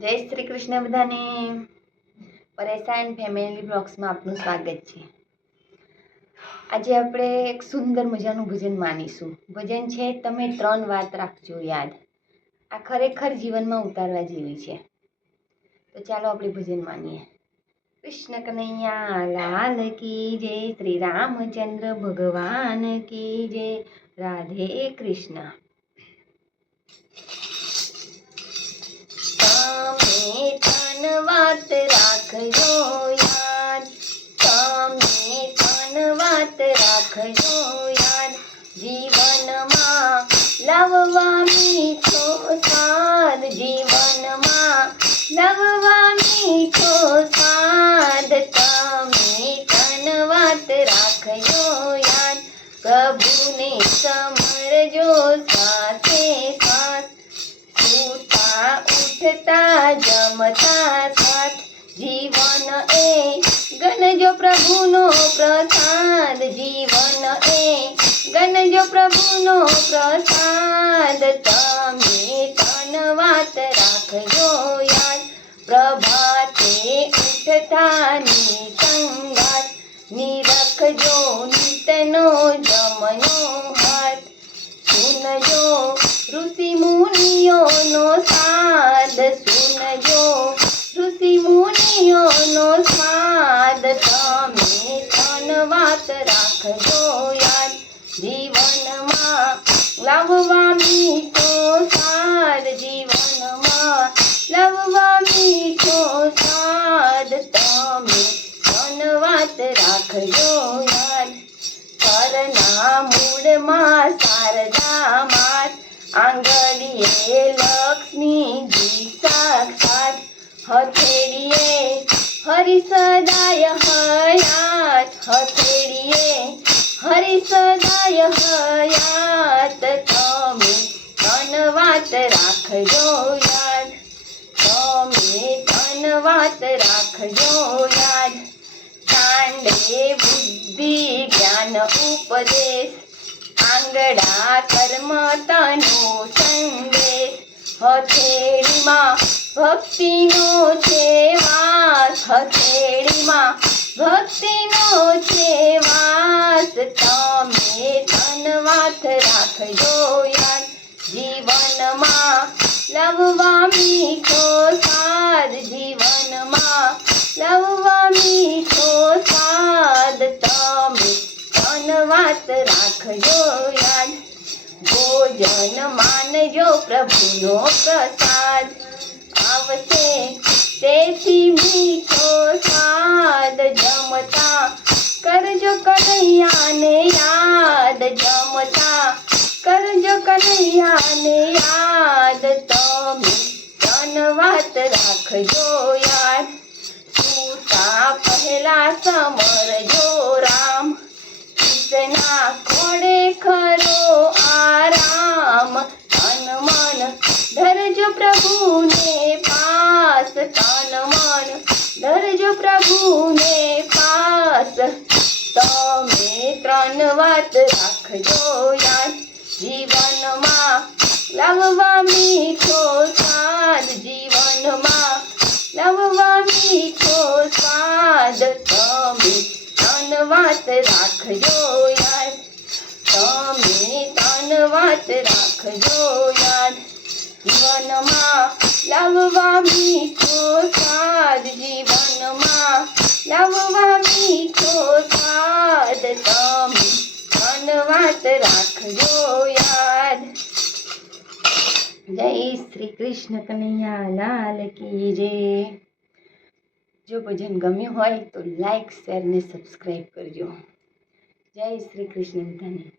જય શ્રી કૃષ્ણ બધાને. પરેશાન ફેમિલી બ્લોગ્સમાં આપનું સ્વાગત છે. આજે આપણે એક સુંદર મજાનું ભજન માનીશું. ભજન છે, તમે ત્રણ વાત રાખજો યાદ. આ ખરેખર જીવનમાં ઉતારવા જેવી છે. તો ચાલો આપણે ભજન માનીએ. કૃષ્ણ કનૈયા, લાલ કી જય, શ્રી રામચંદ્ર ભગવાન કી જય, રાધે કૃષ્ણ. તમે તન વાત રાખજો યાદ તમે તન વાત રાખજો યાદ જીવનમાં લાવવા મીઠો સ્વાદ જીવનમાં લાવવા સમરજો ઉઠતા જમતા સાથ. જીવન એ ગણજો પ્રભુનો પ્રસાદ. જીવન એ ગણજો પ્રભુનો પ્રસાદ. તમે તન વાત રાખજો યાદ. પ્રભાતે ઉઠતાની સંગાત નિરખજો નિતનો જમનો હાથ. સુનજો ઋષિ મુનિઓનો સુનજો ઋષિ મુનિઓનો સ્વાદ. તમે તન વાત રાખજો યાદ. જીવનમાં લાવવા મીઠો સાર. જીવનમાં લાવવા મીઠો સાદ તમે તન વાત રાખજો યાદ. કરના મૂળમાં શારદા માત. આંગળીએ હથેળીએ, હરિ સદાય હયાત, હથેળીએ, હરિ સદાય હયાત, તમે ધનવાત રાખજો યાદ, તમે ધનવાત રાખજો યાદ. કાંડે બુદ્ધિ, જ્ઞાન, ઉપદેશ આંગડા કર્મ, તનો સંદેશ. હથેળીમાં ભક્તિનો છે વાસ હથેળીમાં. ભક્તિનો છે વાસ તમે તન વાત રાખજો યાદ જીવનમાં લવવા મીઠો સાદ, જીવનમાં લવવા મીઠો સાદ તમે તન વાત રાખજો યાદ ભોજન માનજો પ્રભુનો પ્રસાદ. આવશે તેથી મીઠો સ્વાદ જમતા કરજો કનૈયાને યાદ જમતા કરજો કનૈયાને યાદ તમે તન વાત રાખજો યાદ સૂતા પહેલા સમરજો રામ કૃષ્ણા ખોડે ખરો આરામ તન મન ધરજો પ્રભુને પાસ તન મન ધરજો પ્રભુને પાસ. તમે ત્રણ વાત રાખજો યાદ, જીવનમાં લાવવા મીઠો સ્વાદ જીવનમાં લાવવા મીઠો સ્વાદ તમે ત્રણ વાત રાખજો યાદ, તમે ત્રણ વાત રાખજો યાદ, જીવનમાં લાવવા મીઠો સ્વાદ જીવનમાં. લાવવા મીઠો સ્વાદ તમે અનવાત રાખજો યાદ. જય શ્રી કૃષ્ણ કનૈયા, લાલ કી જય. જો ભજન ગમ્યું હોય તો લાઈક, શેર ને સબસ્ક્રાઈબ કરજો. જય શ્રી કૃષ્ણ બધાને.